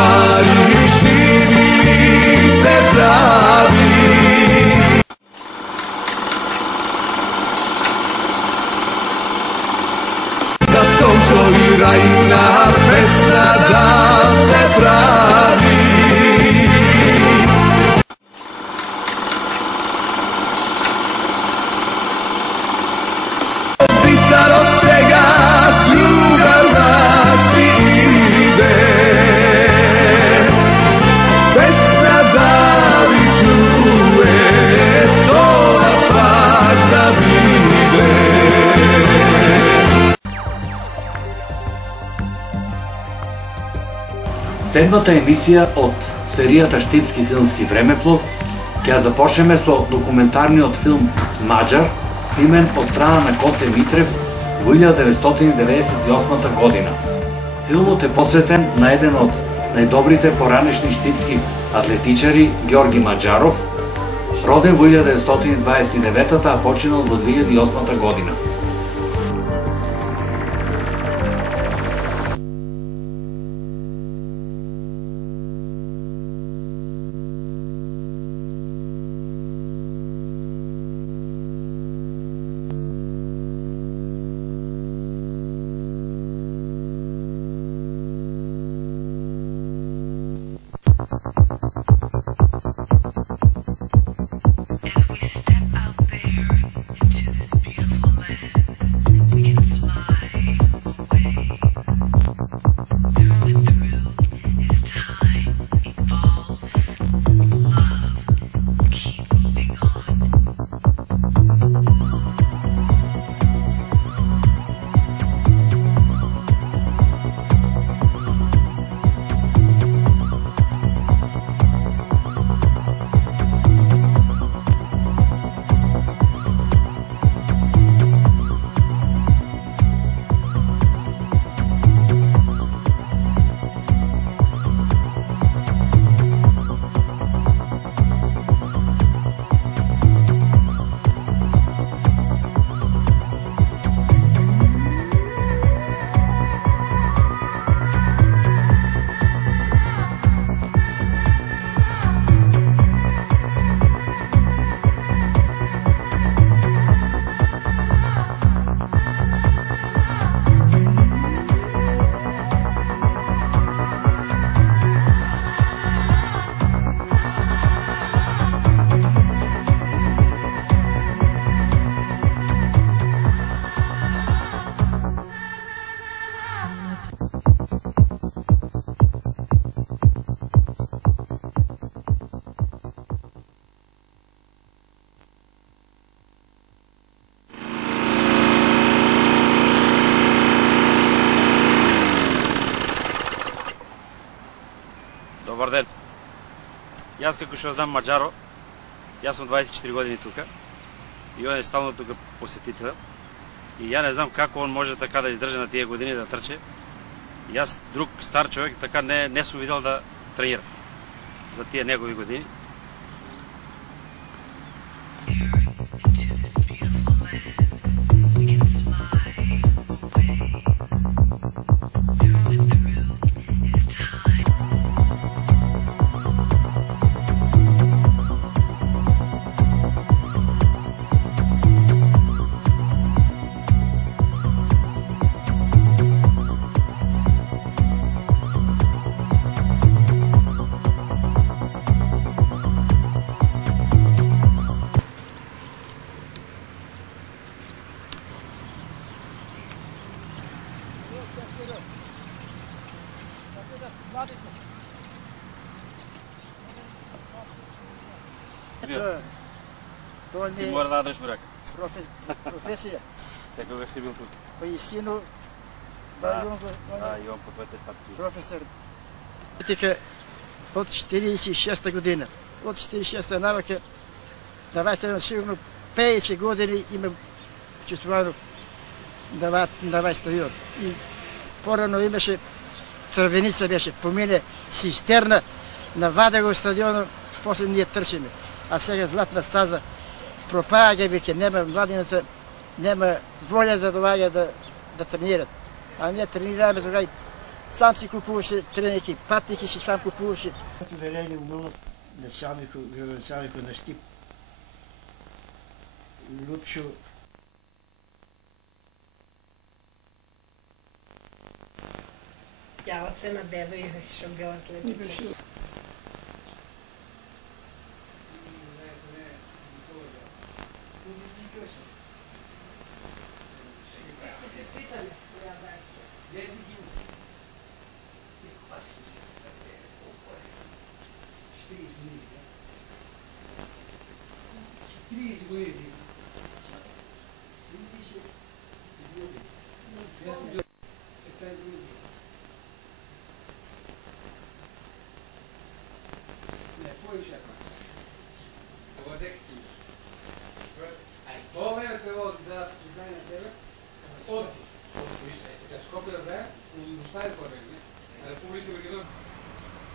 stari, živi ste zdravi. Za Tončo i Rajna pesna da se pravi. Pisar od svega ljubav naš ti ide. Pesna da li čuje, sola svak da vide. Седмата емисија од серијата Штипски филмски времеплов ќе ја започнеме со документарниот филм Маđар, снимен од страна на Коце Митрев во 1998 година. Филмот е посветен на еден од најдобрите поранешни штипски атлетичари Ѓорги Маđаров, роден во 1929, а починал во 2008 година. Добар ден. Јас како што знам Маđаро, јас сум 24 години тука и он е стално тука посетител. И ја не знам како он може така да издржи на тие години да трче. Јас друг стар човек така не сум видел да тренира за тие негови години. Ти мора да дадеш брак. Професија. Кога си бил тук? Па и сину, Јон по твоите статки. професор. Тека од 46 година. Од 46 навеќе, да вајте сигурно 50 години има чувствувано на вај стадион. И порано имаше црвеница беше, помине систерна, наваде го стадионот, после ние трчиме. А сега златна стаза пропаѓа, веќе нема младината, нема волја да доаѓа да тренират. А ние тренираме сега Сам си купуваше треники, патники си сам купуваше. Велени умилно началнику на Штип. Любчо. Тяват се на дедо и ще бил атлетичен.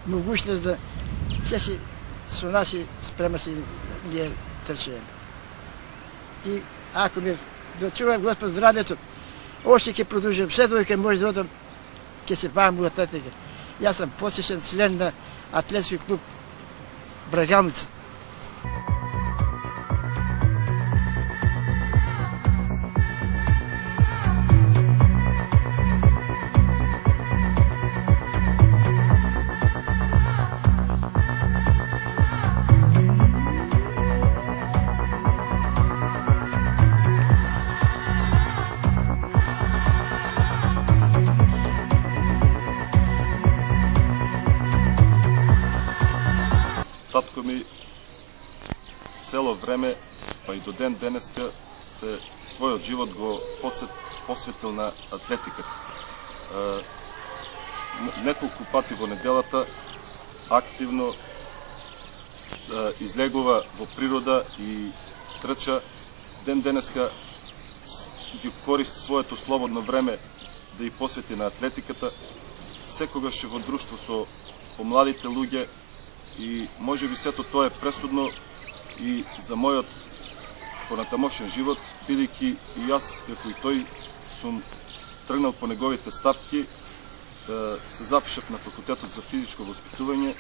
Mogućnost da sve su naši sprema se nije trčevi. I ako mi dočuvam Gospod zdravljetu, oще ќе продолжам, все додека може да одам, ќе се бавам у атлетика. Јас сам посвещен член на атлетски клуб Брагалница. Татко ми цело време, па и до ден денеска, својот живот го посветил на атлетиката. Неколку пати во неделата активно излегува во природа и трча. Ден денеска ги користи своето слободно време да и посвети на атлетиката. Секогаш е во друштво со помладите луѓе и може би сето тоа е пресудно и за мојот понатамошен живот, бидејќи и јас, како и тој, сум тргнал по неговите стапки, се запишав на факултетот за физичко воспитување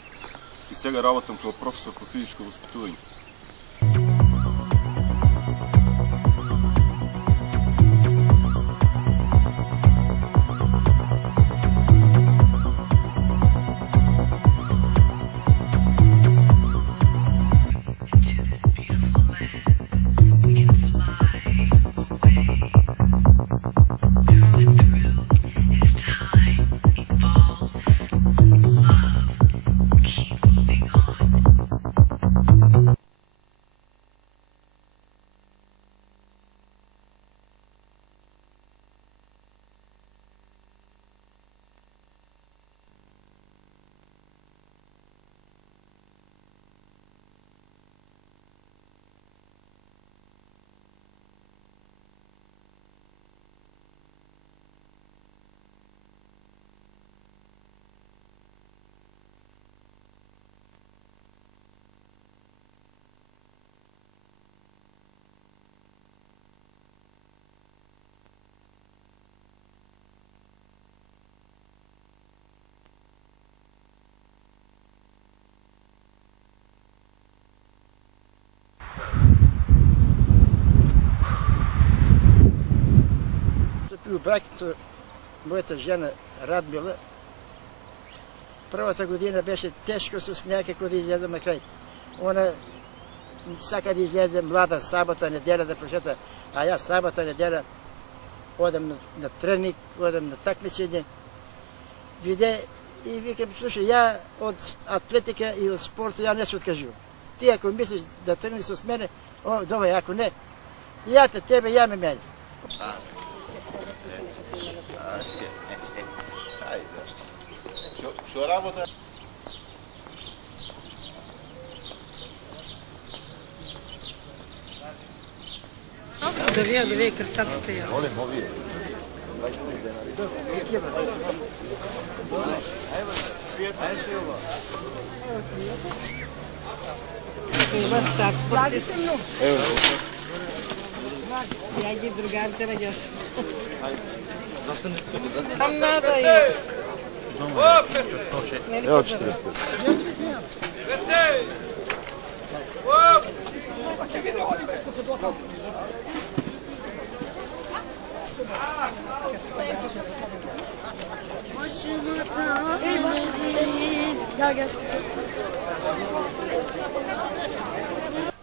и сега работам како професор по физичко воспитување. У брак со мојата жена Радмила. Првата година беше тешко со сняг како да излезем на крај. Она сака да излезе млада сабота, неделя да прошета, а јас сабота, неделя одам на тренинг, одам на такмичење. Виде и викам, слушај, ја од атлетика и од спорт ја не се откажувам. Ти ако мислиш да тренираш со мене, добре, ако не, ја те тебе, ја ме мене. Што работа? Да вие крстатите ја. Молим, овие. Ја ги другарите раѓаш. Там надо и... Evo 45.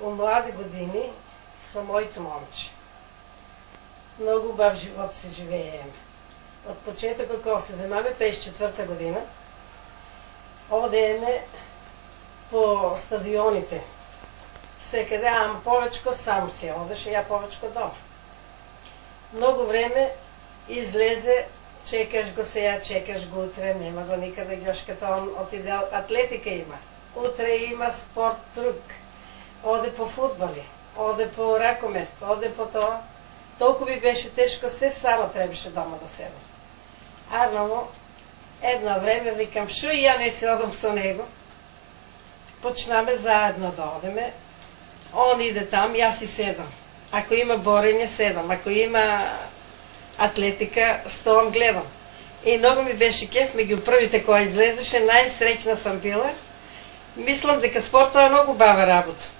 У млади години со моето момче. Много убав живот се живеем. От почетока кога се земаме 54-та година, одееме по стадионите. Секъде, ама повечко сам си одеше, я повечко дома. Много време излезе, чекаш го сега, чекаш го утре, нема го никъде гьош, като он отиде, атлетика има. Утре има спорт друг. Оде по футбали, оде по ракомет, оде по това. Толкова би беше тежко, се само трябваше дома да седам. Арнамо, едно време викам, шо и я не си одам со него. Почнаме заедно да одеме. Он иде там, аз си седам. Ако има борење, седам. Ако има атлетика, стоам, гледам. И много ми беше кеф, меѓу првите која излезеше, најсреќна сам била. Мислам дека спортот е много бава работа.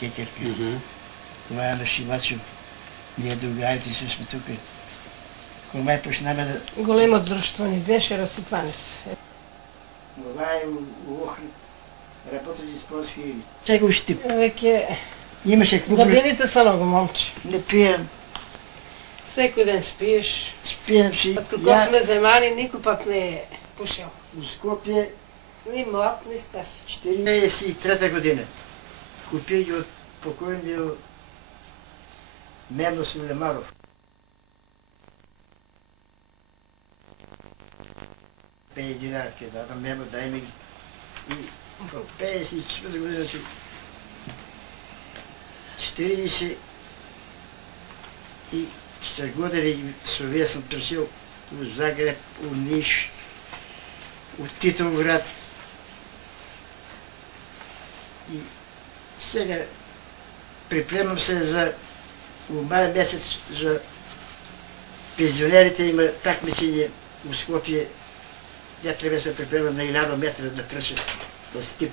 Кекерка. Това е на Шивачо. Ние другарите си сме тук. Кога почнаме да... Големо друштво ни беше, разсипани се. Това е у Охрид. Работили спортски. Сега ушти. Веќе... Имаше клуб. Годините са много, момче. Не пием. Секој ден спиеш. Спием си. От како сме земани, никой път не е пушил. У Скопje. Ни млад, ни стар. 43-та година. Купи ги от покойния Мемно Сулемаров. 5 динарки, да, Мемно дай ми ги. И 54 година си 44 години Словия съм търсил у Загреб, у Ниш, у Титовград. И сега приплемам се за май месец за пензионерите, има такмисини у Скопje. Я трябва да се приплемам на 1000 метра да тръща на стип.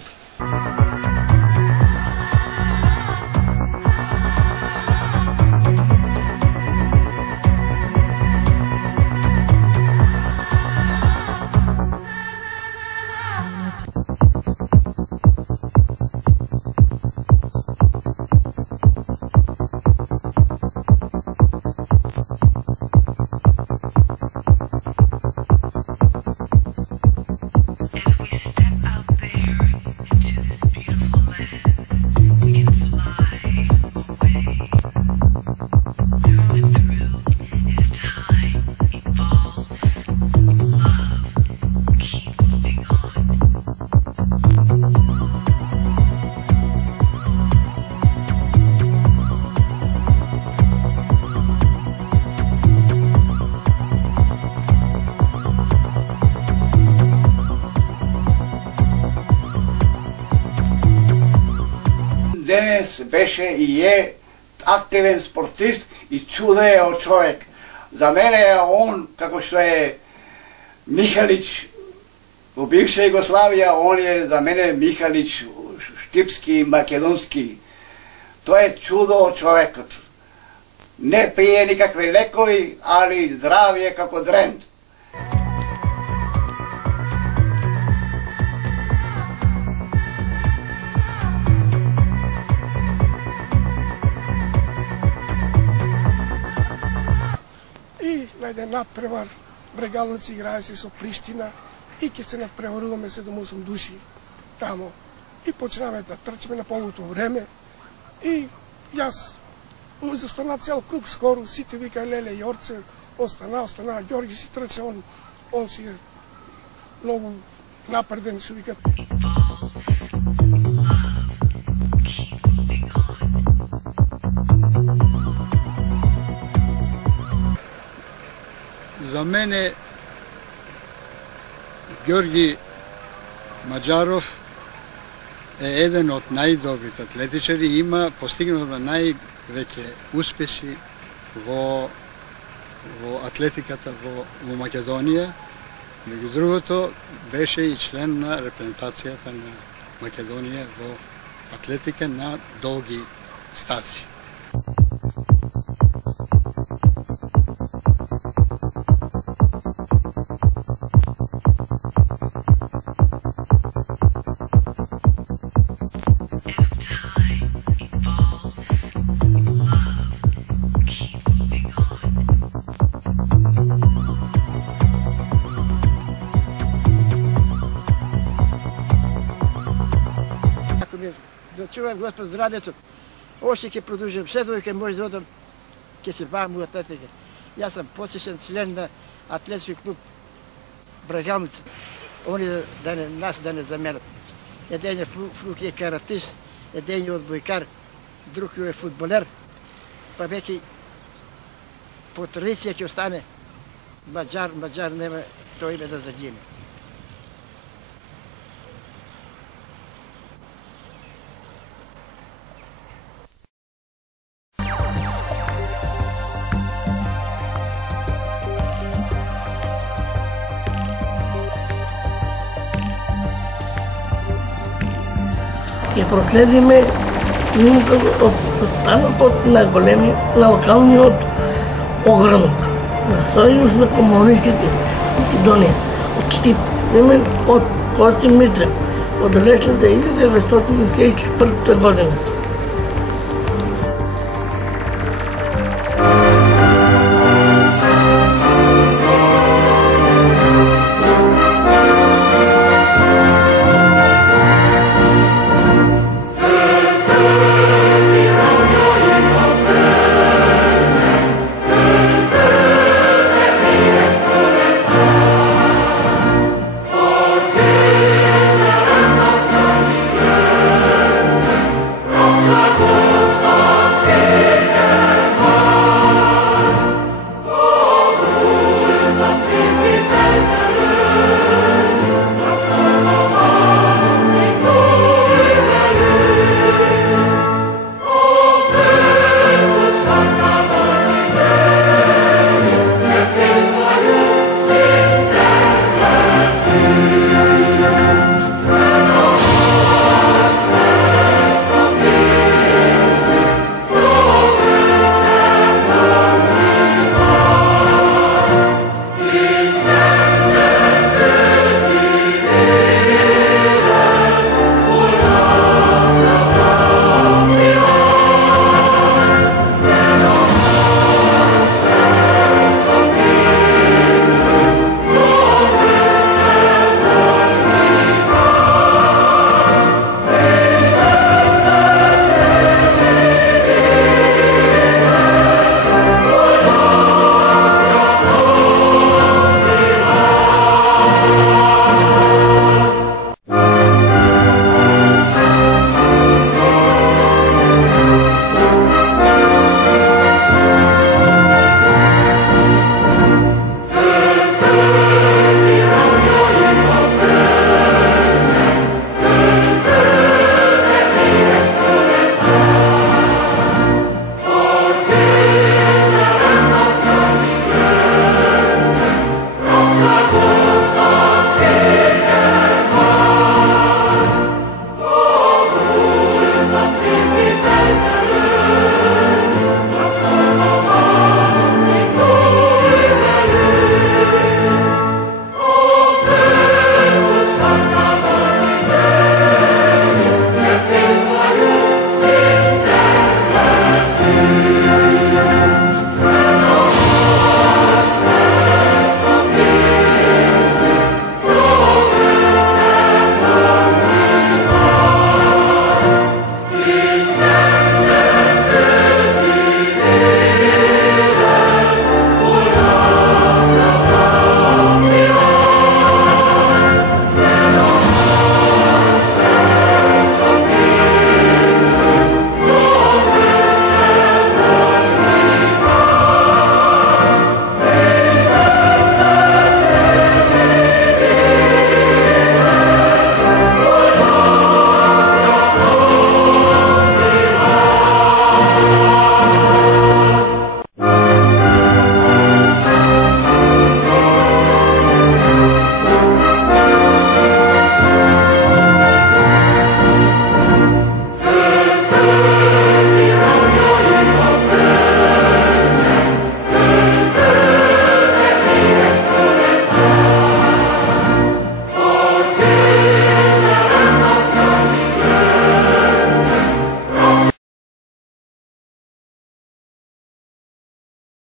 Денес беше и е активен спортист и чудео човек. За мене е он, како што е Михалич у бивша Југославија, он е за мене Михалич Штипски, македонски. Тој е чудо човекот. Не пие никакви лекови, али здравие како дрент. На еден надпревар Брегалници играе се со Приштина и ќе се надпреваруваме 7-8 души тамо. И почнаме да трчаме на полното време и јас застана цел круг скоро, сите вика леле Јорце, остана, Ѓорги си трча, он си е многу напреден, се вика. За мене Георги Маджаров е еден од најдобрите атлетичари и има постигнато највеќе успеси во атлетиката во Македонија. Меѓу другото, беше и член на репрезентацијата на Македонија во атлетика на долги стаци. Да чувам Господ здравјето, още ќе продолжам, се додека може да одам, ќе се бавам у атлетика. Јас сум посечен член на атлетски клуб Брагалница. Они нас да не заменат. Еден е флук е каратист, еден е одбојкар, друг е фудбалер, па веќе по традиција ќе остане Маджар нема тоа име да загине. Ќе проследиме снимкот од состанокот на локалниот огранок на Сојуз на комунистите Македонија од Штип, снимен од Коси Митрев од далечната 1934 година.